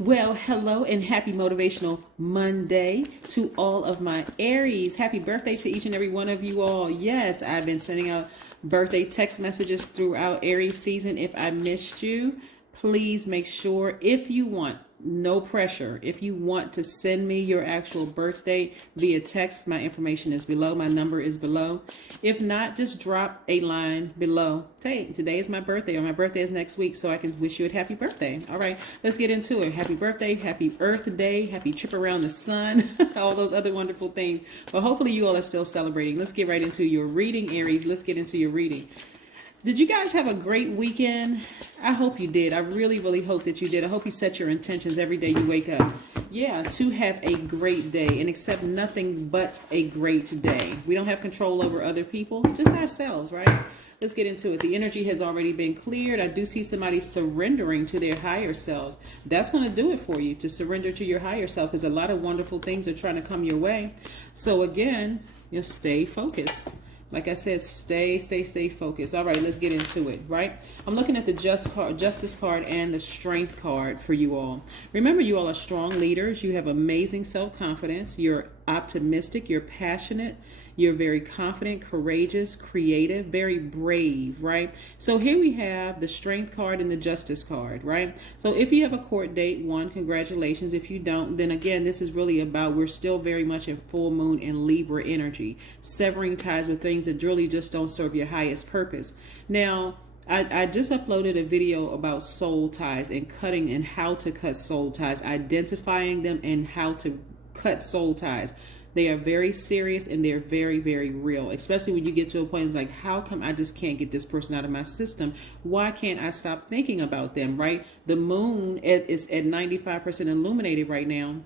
Well, hello and happy Motivational Monday to all of my Aries. Happy birthday to each and every one of you all. Yes, I've been sending out birthday text messages throughout Aries season. If I missed you, please make sure, if you want, no pressure, if you want to send me your actual birth date via text, my information is below, my number is below. If not, just drop a line below. Say, today is my birthday, or my birthday is next week, so I can wish you a happy birthday. All right, let's get into it. Happy birthday, happy Earth Day, happy trip around the sun, all those other wonderful things. But hopefully you all are still celebrating. Let's get right into your reading, Aries. Let's get into your reading. Did you guys have a great weekend? I hope you did. I really, really hope that you did. I hope you set your intentions every day you wake up. Yeah, to have a great day and accept nothing but a great day. We don't have control over other people, just ourselves, right? Let's get into it. The energy has already been cleared. I do see somebody surrendering to their higher selves. That's going to do it for you, to surrender to your higher self, because a lot of wonderful things are trying to come your way. So again, you stay focused. Like I said, stay focused. All right, let's get into it, right? I'm looking at the Justice card and the Strength card for you all. Remember, you all are strong leaders. You have amazing self-confidence. You're optimistic. You're passionate. You're very confident, courageous, creative, very brave, right? So here we have the Strength card and the Justice card, right? So if you have a court date, one, congratulations. If you don't, then again, this is really about, we're still very much in full moon and Libra energy, severing ties with things that really just don't serve your highest purpose. Now, I just uploaded a video about soul ties and cutting, and how to cut soul ties, identifying them and how to cut soul ties. They are very serious and they're very, very real, especially when you get to a point, it's like, how come I just can't get this person out of my system? Why can't I stop thinking about them, right? The moon is at 95% illuminated right now.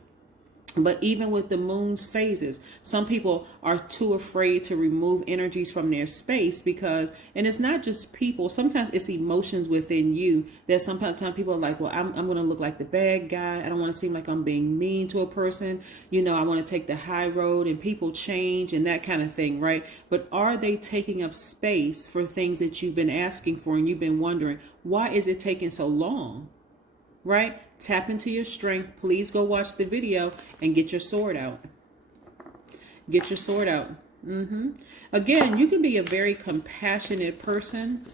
But even with the moon's phases, some people are too afraid to remove energies from their space because, and it's not just people, sometimes it's emotions within you that sometimes people are like, well, I'm going to look like the bad guy. I don't want to seem like I'm being mean to a person. You know, I want to take the high road, and people change and that kind of thing, right? But are they taking up space for things that you've been asking for and you've been wondering, why is it taking so long? Right? Tap into your strength. Please go watch the video and get your sword out. Get your sword out. Again, you can be a very compassionate person.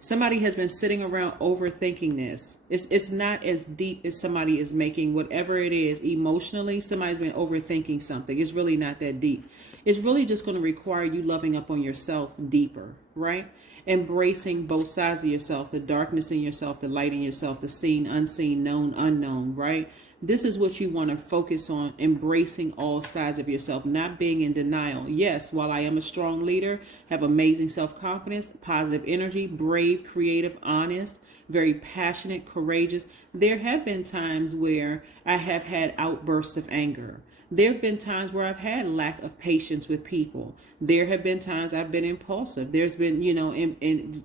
Somebody has been sitting around overthinking this. It's not as deep as somebody is making, whatever it is, emotionally, somebody's been overthinking something. It's really not that deep. It's really just going to require you loving up on yourself deeper, right? Embracing both sides of yourself, the darkness in yourself, the light in yourself, the seen, unseen, known, unknown, right? This is what you want to focus on, embracing all sides of yourself, not being in denial. Yes, while I am a strong leader, have amazing self-confidence, positive energy, brave, creative, honest, very passionate, courageous, there have been times where I have had outbursts of anger. There have been times where I've had lack of patience with people. There have been times I've been impulsive. There's been,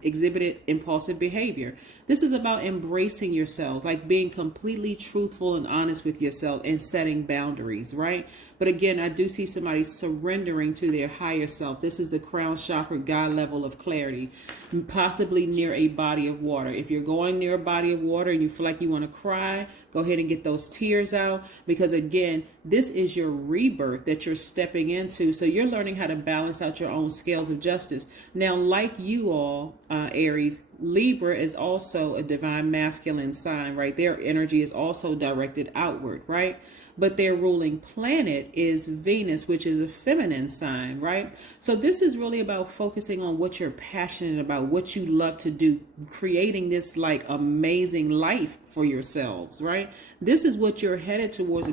exhibited impulsive behavior. This is about embracing yourselves, like being completely truthful and honest with yourself and setting boundaries, right? But again, I do see somebody surrendering to their higher self. This is the crown chakra, God level of clarity, possibly near a body of water. If you're going near a body of water and you feel like you want to cry, go ahead and get those tears out, because again, this is your rebirth that you're stepping into. So you're learning how to balance out your own scales of justice. Now, like you all, Aries, Libra is also a divine masculine sign, right? Their energy is also directed outward, right? But their ruling planet is Venus, which is a feminine sign, right? So this is really about focusing on what you're passionate about, what you love to do, creating this like amazing life for yourselves, right? This is what you're headed towards.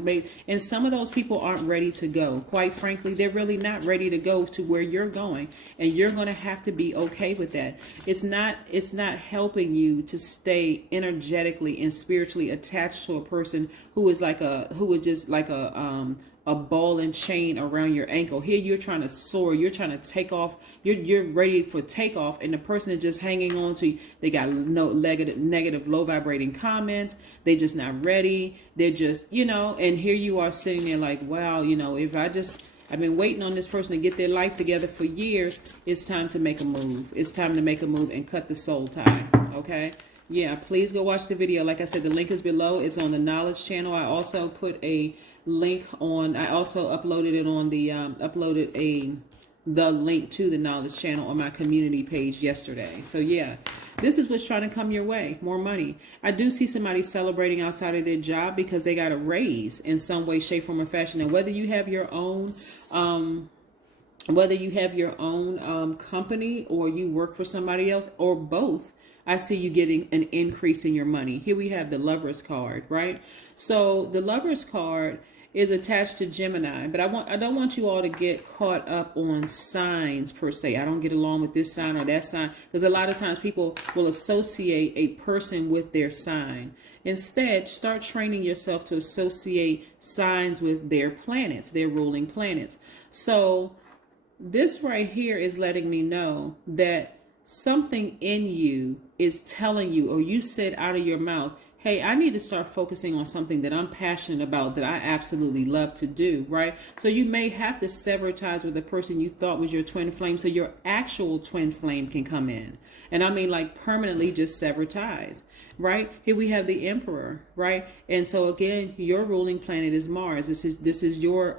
And some of those people aren't ready to go. Quite frankly, they're really not ready to go to where you're going. And you're going to have to be okay with that. It's not helping you to stay energetically and spiritually attached to a person who is just like a ball and chain around your ankle. Here you're trying to soar, you're trying to take off, you're ready for takeoff, and the person is just hanging on to you. They got no negative low vibrating comments, they just not ready, they're just, and here you are sitting there like, wow, I've been waiting on this person to get their life together for years. It's time to make a move. It's time to make a move and cut the soul tie, okay? Yeah, please go watch the video. Like I said, the link is below. It's on the Knowledge channel. I also put a link on, I also uploaded it on the, the link to the Knowledge channel on my community page yesterday. So yeah, this is what's trying to come your way, more money. I do see somebody celebrating outside of their job because they got a raise in some way, shape, form, or fashion. And whether you have your own, company, or you work for somebody else, or both, I see you getting an increase in your money. Here we have the Lover's card, right? So the Lover's card is attached to Gemini, but I don't want you all to get caught up on signs per se. I don't get along with this sign or that sign, because a lot of times people will associate a person with their sign. Instead, start training yourself to associate signs with their planets, their ruling planets. So this right here is letting me know that something in you is telling you, or you said out of your mouth, hey, I need to start focusing on something that I'm passionate about, that I absolutely love to do, right? So you may have to sever ties with the person you thought was your twin flame so your actual twin flame can come in. And I mean like permanently just sever ties, right? Here we have the Emperor, right? And so again, your ruling planet is Mars. This is your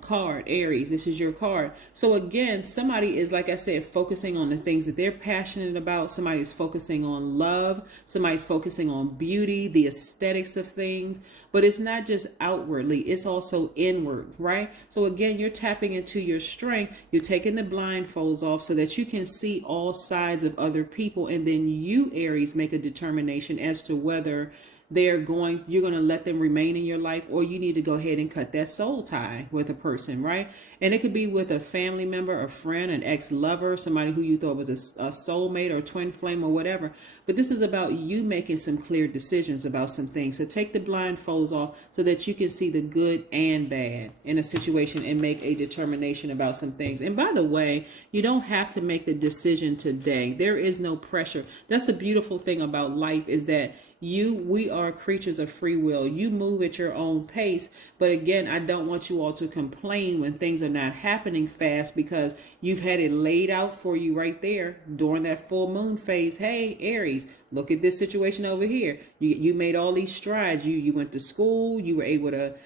card, Aries. This is your card. So again, somebody is, like I said, focusing on the things that they're passionate about. Somebody's focusing on love. Somebody's focusing on beauty, the aesthetics of things. But it's not just outwardly, it's also inward, right? So again, you're tapping into your strength. You're taking the blindfolds off so that you can see all sides of other people. And then you, Aries, make a determination as to whether you're going to let them remain in your life, or you need to go ahead and cut that soul tie with a person, right? And it could be with a family member, a friend, an ex-lover, somebody who you thought was a soulmate or twin flame or whatever. But this is about you making some clear decisions about some things. So take the blindfolds off so that you can see the good and bad in a situation and make a determination about some things. And by the way, you don't have to make the decision today. There is no pressure. That's the beautiful thing about life, is that we are creatures of free will. You move at your own pace. But again, I don't want you all to complain when things are not happening fast, because you've had it laid out for you right there during that full moon phase. Hey, Aries, look at this situation over here. You made all these strides. You went to school. You were able to,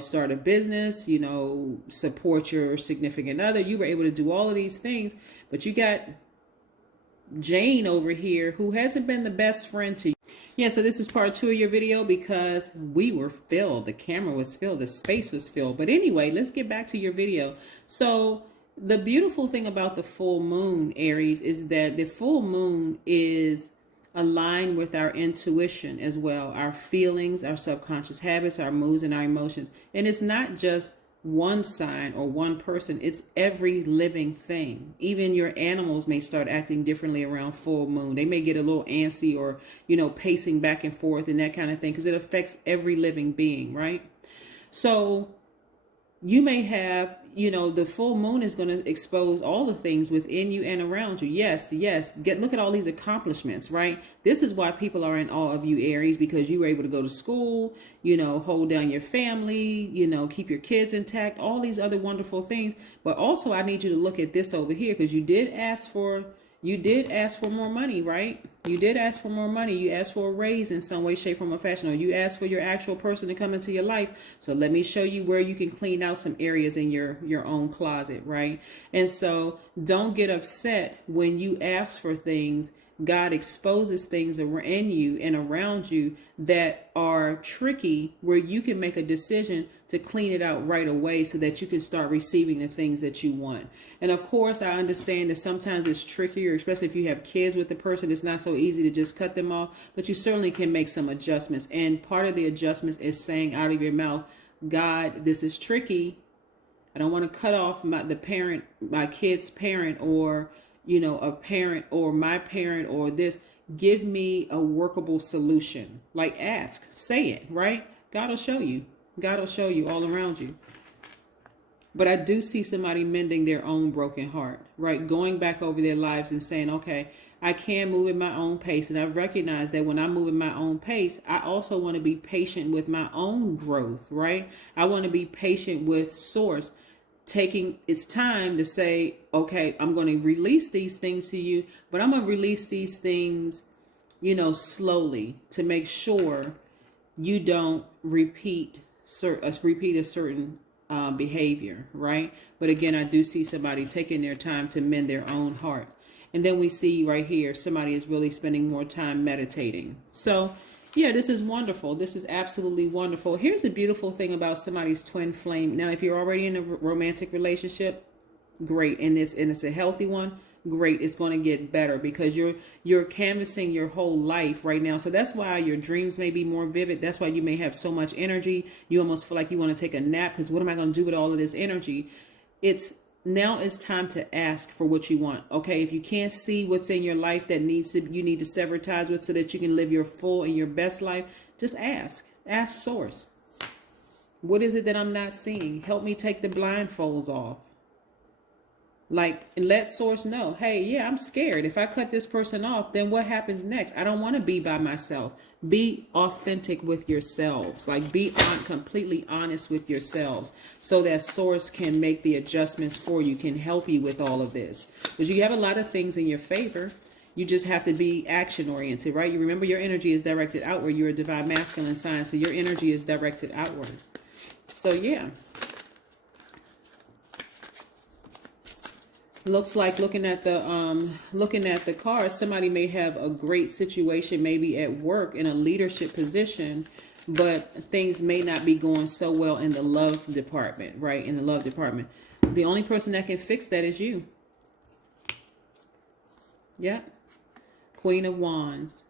start a business, support your significant other. You were able to do all of these things. But you got Jane over here who hasn't been the best friend to you. Yeah, so this is part 2 of your video because we were filled. The camera was filled. The space was filled. But anyway, let's get back to your video. So the beautiful thing about the full moon, Aries, is that the full moon is aligned with our intuition as well, our feelings, our subconscious habits, our moods, and our emotions. And it's not just one sign or one person, it's every living thing. Even your animals may start acting differently around full moon. They may get a little antsy or, pacing back and forth and that kind of thing, because it affects every living being, right? So you may have, the full moon is going to expose all the things within you and around you. Yes. Look at all these accomplishments, right? This is why people are in awe of you, Aries, because you were able to go to school, hold down your family, keep your kids intact, all these other wonderful things. But also I need you to look at this over here, because you did ask for more money, right? You did ask for more money. You asked for a raise in some way, shape, form, or fashion, or you asked for your actual person to come into your life. So let me show you where you can clean out some areas in your own closet, right? And so don't get upset when you ask for things. God exposes things in you and around you that are tricky, where you can make a decision to clean it out right away so that you can start receiving the things that you want. And of course, I understand that sometimes it's trickier, especially if you have kids with the person. It's not so easy to just cut them off, but you certainly can make some adjustments. And part of the adjustments is saying out of your mouth, God, this is tricky. I don't want to cut off my kid's parent, or a parent, or my parent, or this. Give me a workable solution. Like ask, say it, right? God will show you. God will show you all around you. But I do see somebody mending their own broken heart, right? Going back over their lives and saying, okay, I can move at my own pace. And I recognize that when I move at my own pace, I also want to be patient with my own growth, right? I want to be patient with source it's time to say, okay, I'm going to release these things to you, but I'm going to release these things, slowly, to make sure you don't repeat a certain behavior, right? But again, I do see somebody taking their time to mend their own heart. And then we see right here, somebody is really spending more time meditating. So yeah, this is wonderful. This is absolutely wonderful. Here's a beautiful thing about somebody's twin flame. Now, if you're already in a romantic relationship, great. And it's a healthy one, great. It's going to get better because you're canvassing your whole life right now. So that's why your dreams may be more vivid. That's why you may have so much energy. You almost feel like you want to take a nap because what am I going to do with all of this energy? Now it's time to ask for what you want. Okay, if you can't see what's in your life that you need to sever ties with so that you can live your full and your best life, just ask. Ask source. What is it that I'm not seeing? Help me take the blindfolds off. And let source know, hey, yeah, I'm scared. If I cut this person off, then what happens next? I don't want to be by myself. Be authentic with yourselves. Be completely honest with yourselves so that source can make the adjustments for you, can help you with all of this. Because you have a lot of things in your favor. You just have to be action oriented, right? You remember your energy is directed outward. You're a divine masculine sign, so your energy is directed outward. So yeah. Looks like looking at the cards, somebody may have a great situation, maybe at work in a leadership position, but things may not be going so well in the love department, right? In the love department. The only person that can fix that is you. Yeah. Queen of Wands.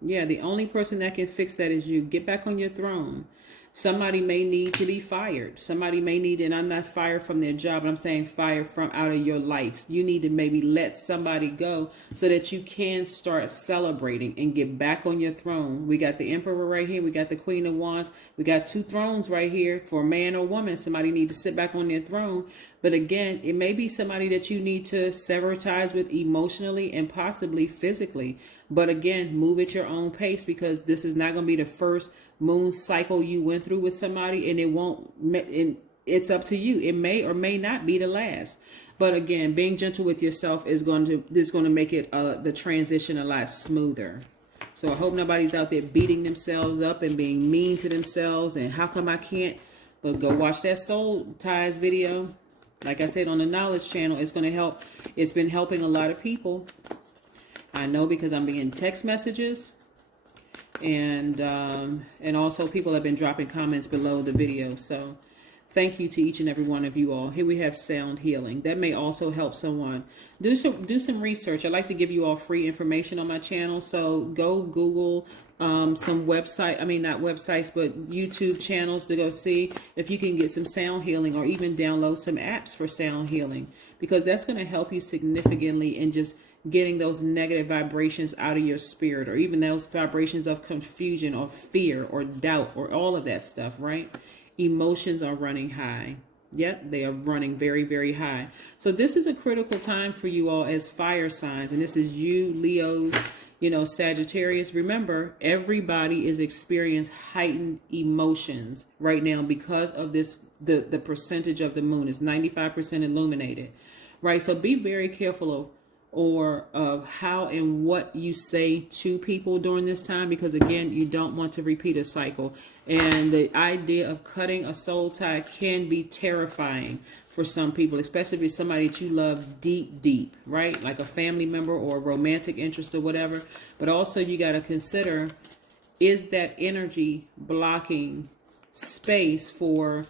Yeah, the only person that can fix that is you. Get back on your throne. Somebody may need to be fired. Somebody may need, and I'm not fired from their job, but I'm saying fired from out of your life. You need to maybe let somebody go so that you can start celebrating and get back on your throne. We got the Emperor right here. We got the Queen of Wands. We got two thrones right here for a man or woman. Somebody need to sit back on their throne. But again, it may be somebody that you need to sever ties with emotionally and possibly physically. But again, move at your own pace because this is not going to be the first moon cycle you went through with somebody, and it's up to you. It may or may not be the last. But again, being gentle with yourself is going to make it the transition a lot smoother. So I hope nobody's out there beating themselves up and being mean to themselves and how come I can't. But go watch that soul ties video. Like I said, on the knowledge channel, it's going to help. It's been helping a lot of people. I know because I'm getting text messages. And also people have been dropping comments below the video. So thank you to each and every one of you all. Here we have sound healing. That may also help someone. Do some research. I like to give you all free information on my channel. So go Google some website, not websites, but YouTube channels to go see if you can get some sound healing or even download some apps for sound healing, because that's going to help you significantly in just getting those negative vibrations out of your spirit, or even those vibrations of confusion or fear or doubt or all of that stuff, right? Emotions are running high. Yep, they are running very, very high. So this is a critical time for you all as fire signs. And this is you, Leos, Sagittarius. Remember, everybody is experiencing heightened emotions right now because of this. The percentage of the moon is 95% illuminated, right? So be very careful of how and what you say to people during this time, because again, you don't want to repeat a cycle. And the idea of cutting a soul tie can be terrifying for some people, especially if it's somebody that you love deep, right? Like a family member or a romantic interest or whatever. But also you got to consider, is that energy blocking space for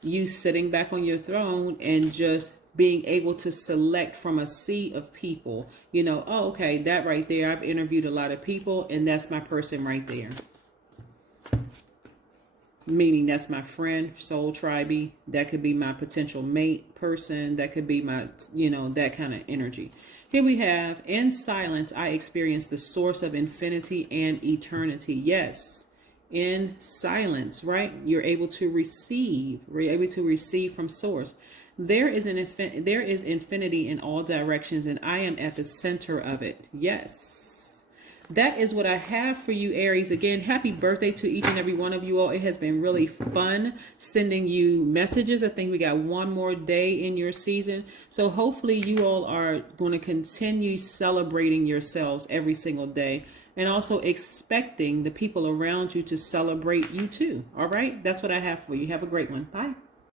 you sitting back on your throne and just being able to select from a sea of people, oh, okay, that right there, I've interviewed a lot of people and that's my person right there. Meaning that's my friend, soul tribey. That could be my potential mate person. That could be my, that kind of energy. Here we have, in silence, I experience the source of infinity and eternity. Yes, in silence, right? You're able to receive. We're able to receive from source. There is infinity in all directions, and I am at the center of it. Yes. that is what I have for you, Aries. Again, happy birthday to each and every one of you all. It has been really fun sending you messages. I think we got one more day in your season. So hopefully you all are going to continue celebrating yourselves every single day, and also expecting the people around you to celebrate you too. All right. That's what I have for you. Have a great one. Bye.